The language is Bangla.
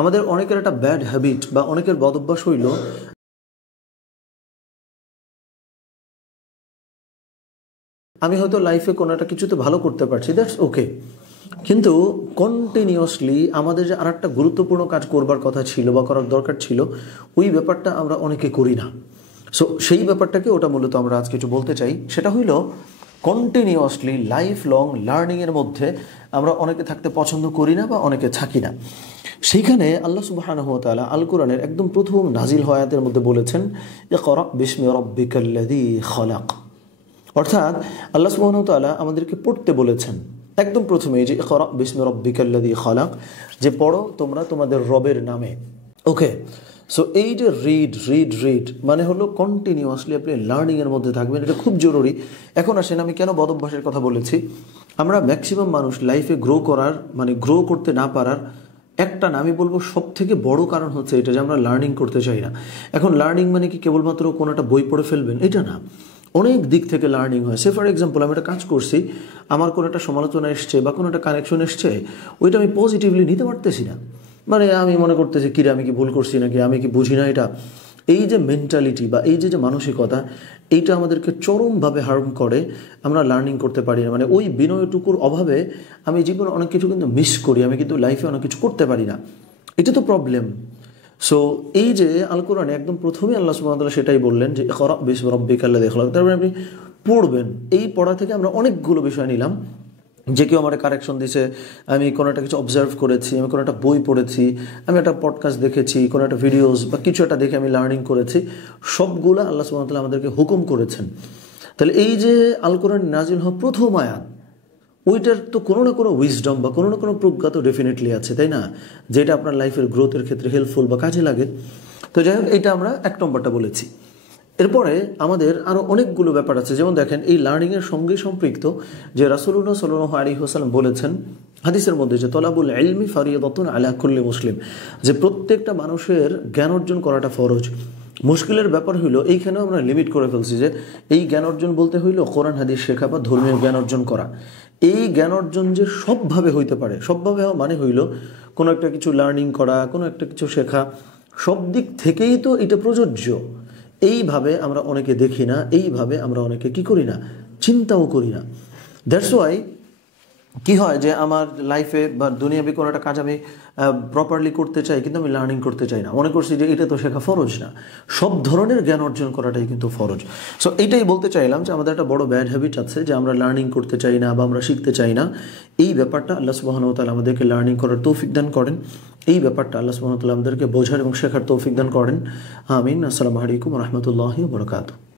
আমাদের অনেকের একটা ব্যাড হ্যাবিট বা অনেকের বদ অভ্যাস হইল, আমি হয়তো লাইফে কোনো একটা কিছুতে ভালো করতে পারছি, দ্যাটস ওকে, কিন্তু কন্টিনিউয়াসলি আমাদের যে আর একটা গুরুত্বপূর্ণ কাজ করবার কথা ছিল বা করার দরকার ছিল, ওই ব্যাপারটা আমরা অনেকে করি না। সো সেই ব্যাপারটাকে ওটা মূলত আমরা আজকে একটু বলতে চাই। সেটা হইল কন্টিনিউয়াসলি লাইফ লং লার্নিংয়ের মধ্যে আমরা অনেকে থাকতে পছন্দ করি না বা অনেকে থাকি না। সেইখানে আল্লাহ সুবহানাহু ওয়া তাআলা আল কোরআনের একদম প্রথম নাজিল আয়াতের মধ্যে বলেছেন, ইকরা বিসমি রাব্বিকাল্লাযী খালাক। অর্থাৎ আল্লাহ সুবহানাহু ওয়া তাআলা আমাদেরকে পড়তে বলেছেন একদম প্রথমে, যে ইকরা বিসমি রাব্বিকাল্লাযী খালাক, যে পড়ো তোমরা তোমাদের রবের নামে। ওকে, সো এই যে রিড মানে হলো কন্টিনিউয়াসলি আপনি লার্নিংয়ের মধ্যে থাকবেন, এটা খুব জরুরি। এখন আসেন, আমি কেন বদ অভ্যাসের কথা বলেছি। আমরা ম্যাক্সিমাম মানুষ লাইফে গ্রো করতে না পারার একটা না, আমি বলবো সব থেকে বড় কারণ হচ্ছে এটা, যে আমরা লার্নিং করতে চাই না। এখন লার্নিং মানে কি কেবলমাত্র কোনো একটা বই পড়ে ফেলবেন, এটা না, অনেক দিক থেকে লার্নিং হয়। সে ফর এক্সাম্পল, আমি একটা কাজ করছি, আমার কোনো একটা সমালোচনা এসছে বা কোনো একটা কানেকশন এসছে, ওইটা আমি পজিটিভলি নিতে পারতেছি না। মানে আমি মনে করতেছি, কিরে আমি কি ভুল করছি নাকি, আমি কি বুঝি না এটা। এই যে মেন্টালিটি বা এই যে মানসিকতা, এইটা আমাদেরকে চরমভাবে হার্ম করে, আমরা লার্নিং করতে পারি না। মানে ওই বিনয়টুকুর অভাবে আমি জীবনে অনেক কিছু কিন্তু মিস করি, আমি কিন্তু লাইফে অনেক কিছু করতে পারি না। এটা তো প্রবলেম। সো এই যে আল কোরআনে একদম প্রথমে আল্লাহ সুবহানাহু ওয়া তাআলা সেটাই বললেন, যে ইকরা বিসমি রাব্বিকাল্লাযী খালাক। তারপরে আপনি পড়বেন। এই পড়া থেকে আমরা অনেকগুলো বিষয় নিলাম, যে কেউ আমার কারেকশন দিছে, আমি কোনো একটা কিছু অবজার্ভ করেছি, আমি কোনো একটা বই পড়েছি, আমি একটা পডকাস্ট দেখেছি, কোনো একটা ভিডিওস বা কিছু একটা দেখে আমি লার্নিং করেছি, সবগুলো আল্লাহ সুবহানাহু ওয়া তাআলা আমাদেরকে হুকুম করেছেন। তাহলে এই যে আল কোরআন নাজিল হওয়া প্রথম আয়াত, ওইটার তো কোনো না কোনো উইজডম বা কোনো না কোনো প্রজ্ঞা তো ডেফিনেটলি আছে, তাই না, যেটা আপনার লাইফের গ্রোথের ক্ষেত্রে হেল্পফুল বা কাজে লাগে। তো যাই হোক, এটা আমরা এক নম্বরটা বলেছি। এরপরে আমাদের আরও অনেকগুলো ব্যাপার আছে। যেমন দেখেন, এই লার্নিংয়ের সঙ্গে সম্পৃক্ত যে রাসূলুল্লাহ সাল্লাল্লাহু আলাইহি ওয়াসাল্লাম বলেছেন হাদিসের মধ্যে, যে তলাবুল ইলমি ফারিয়াদাতুন আলা কুল্লি মুসলিম, যে প্রত্যেকটা মানুষের জ্ঞান অর্জন করাটা ফরজ। মুশকিলের ব্যাপার হইল, এইখানেও আমরা লিমিট করে ফেলছি, যে এই জ্ঞান অর্জন বলতে হইল কোরআন হাদিস শেখা বা ধর্মীয় জ্ঞান অর্জন করা। এই জ্ঞান অর্জন যে সবভাবে হইতে পারে, সবভাবে মানে হইল কোনো একটা কিছু লার্নিং করা, কোনো একটা কিছু শেখা, সব দিক থেকেই তো এটা প্রযোজ্য। এইভাবে আমরা অনেকে দেখি না, এইভাবে আমরা অনেকে কি করি না, চিন্তাও করি না। দ্যাটস ওয়াই কি হয়, যে আমার লাইফে বা দুনিয়াবি কোনো একটা কাজ আমি প্রপারলি করতে চাই, কিন্তু আমি লার্নিং করতে চাই না, মনে করছি যে এটা তো শেখা ফরজ না। সব ধরনের জ্ঞান অর্জন করাটাই কিন্তু ফরজ। সো এইটাই বলতে চাইলাম, যে আমাদের একটা বড় ব্যাড হ্যাবিট আছে, যে আমরা লার্নিং করতে চাই না বা আমরা শিখতে চাই না। এই ব্যাপারটা আল্লাহ সুবহানাহু ওয়া তাআলা আমাদেরকে লার্নিং করার তৌফিক দান করেন। এই ব্যাপারটা আল্লাহ সুবহানাহু ওয়া তাআলা আমাদেরকে বোঝার এবং শেখার তৌফিক দান করেন। আমিন। আসসালামু আলাইকুম ওয়া রাহমাতুল্লাহি ওয়া বারাকাতুহু।